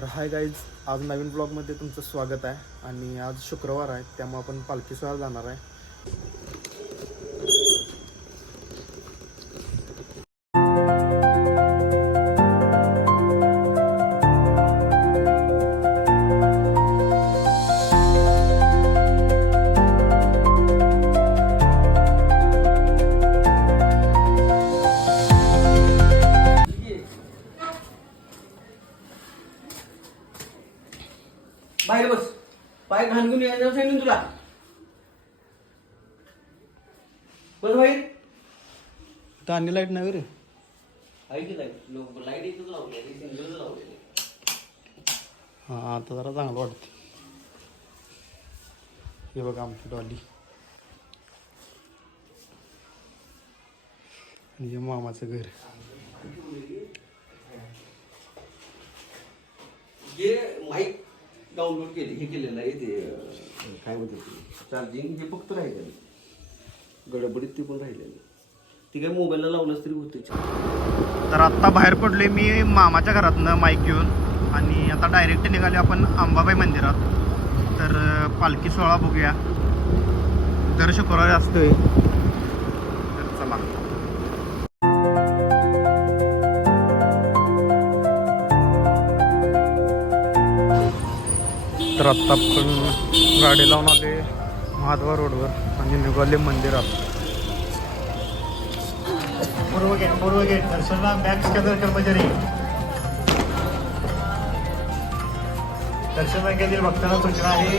तर hi guys, आज नवीन ब्लॉगमध्ये तुमचं स्वागत आहे. आणि आज शुक्रवार आहे, त्यामुळे आपण पालखी सोहळा जाणार आहे. बाहेर बस. पाय घाणगुन यायला सांगितलं तुला. बस बाहेर. तर आणि लाईट नाही रे. आहे की लाईट? लोक लाईट इथंच लावले, सिंगलच लावले. हां, आता जरा चांगलं वाटतं. हे बघा आमची डॉली आणि हे मामाचं घर. जे माईक डाउनलोड केले हे केलेलं आहे ते काय म्हणतात ते चार्जिंग हे फक्त राहिलेलं. गडबडीत ते पण राहिलेलं. ते काय मोबाईलला लावलंच तरी होते. तर आत्ता बाहेर पडले मी मामाच्या घरातनं माईक घेऊन आणि आता डायरेक्ट निघाले आपण अंबाबाई मंदिरात. तर पालखी सोहळा बघूया. दर शुक्रवारी असतोय, तर चला. तर आत्ता आपण गाडी लावून आले महाद्वार रोडवर आणि निघाले मंदिरात. पूर्व गेट दर्शनला बॅग स्कॅनर कर्मचारी. दर्शन रांगेतील भक्तांना सूचना आहे,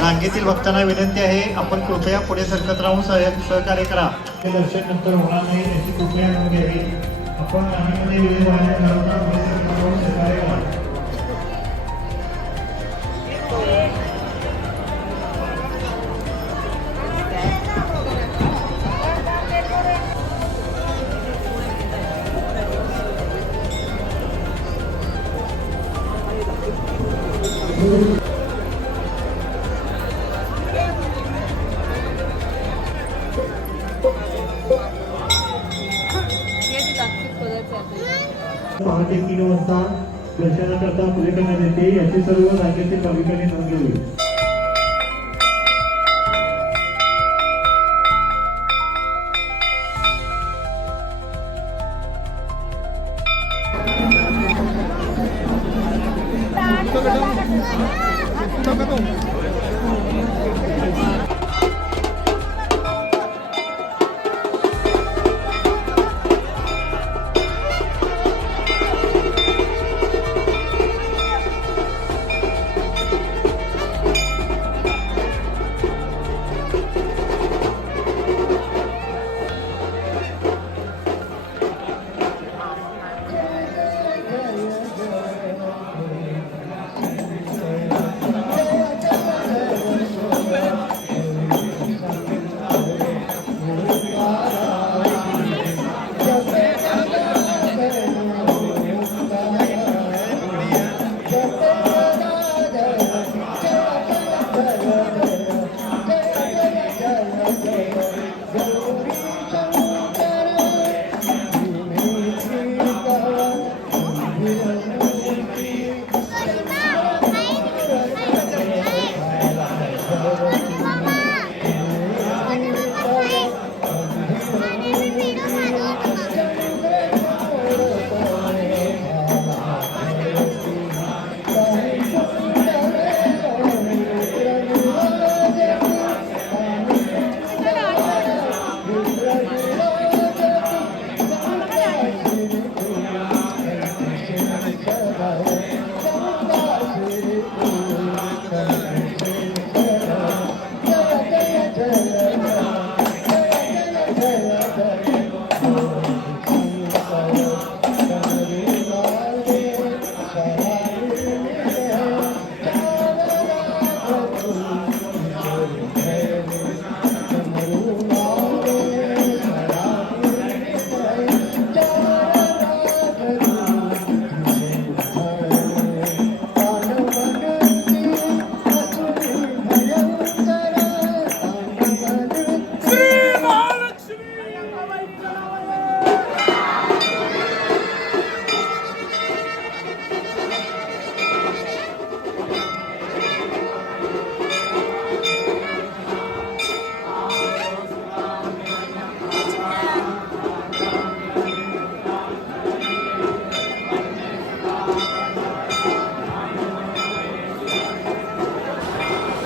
रांगेतील भक्तांना विनंती आहे, आपण कृपया पुढे सरकत राहून सहकार्य करा. हे दर्शन नंतर होणार नाही याची कृपया नोंद घ्यावी. आपण रांगेमध्ये विलंब होण्याकरता पुढे सरकत राहून सहकार्य करा. पहाटे 3 वाजता दर्शनाकरता खुले करण्यात येते, याची सर्व रांगेतील भाविकांनी नोंद घ्यावी.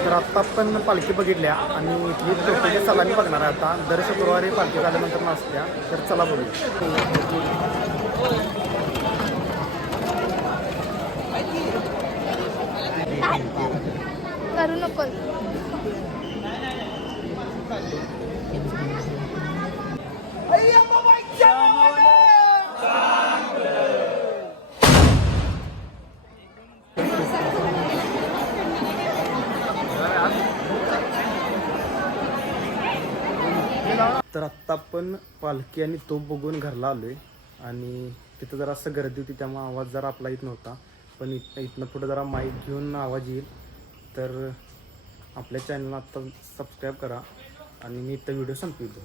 तर आत्ता आपण पालखी बघितल्या आणि इथली टोपीची सलामी बघणार आहे आता. दर शुक्रवारी पालखी झाल्यानंतर नसत्या. तर चला बघूया. करू नको. तर आत्ता आपण पालखी आणि तोप बघून घरला आलोय आणि तिथं जरा असं गर्दी होती त्यामुळे आवाज जरा आपला येत नव्हता. पण इथनं पुढे जरा माईक घेऊन आवाज येईल. तर आपल्या चॅनलला आत्ता सबस्क्राईब करा आणि मी इथं व्हिडिओ संपवतो.